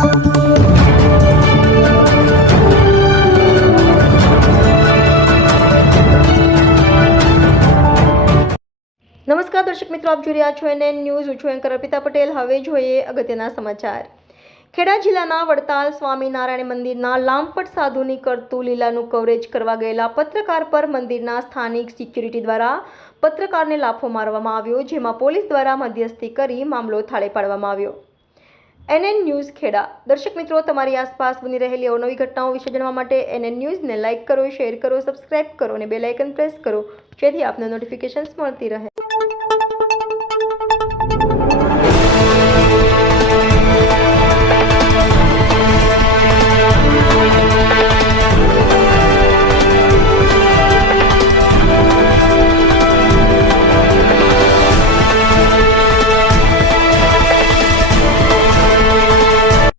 નમસ્કાર દર્શક મિત્રો, આપ જોઈ રહ્યા છો NN ન્યૂઝ. હું છું એન્કર અર્પિતા પટેલ. હવે જોઈએ અગત્યના સમાચાર. ખેડા જિલ્લાના વડતાલ સ્વામિનારાયણ મંદિરના લાંપટ સાધુની કરતું લીલાનું કવરેજ કરવા ગયેલા પત્રકાર પર મંદિરના સ્થાનિક સિક્યુરિટી દ્વારા પત્રકારને લાફો મારવામાં આવ્યો, જેમાં પોલીસ દ્વારા મધ્યસ્થી કરી મામલો થાળે પાડવામાં આવ્યો. NN news Kheda. દર્શક મિત્રો, તમારી આસપાસ બની રહેલી અવનવી ઘટનાઓ વિશે જાણવા માટે NN ન્યૂઝને લાઇક કરો, શેર કરો, સબસ્ક્રાઇબ કરો અને બેલ આઇકન પ્રેસ કરો, જેથી આપને નોટિફિકેશન્સ મળતી રહે.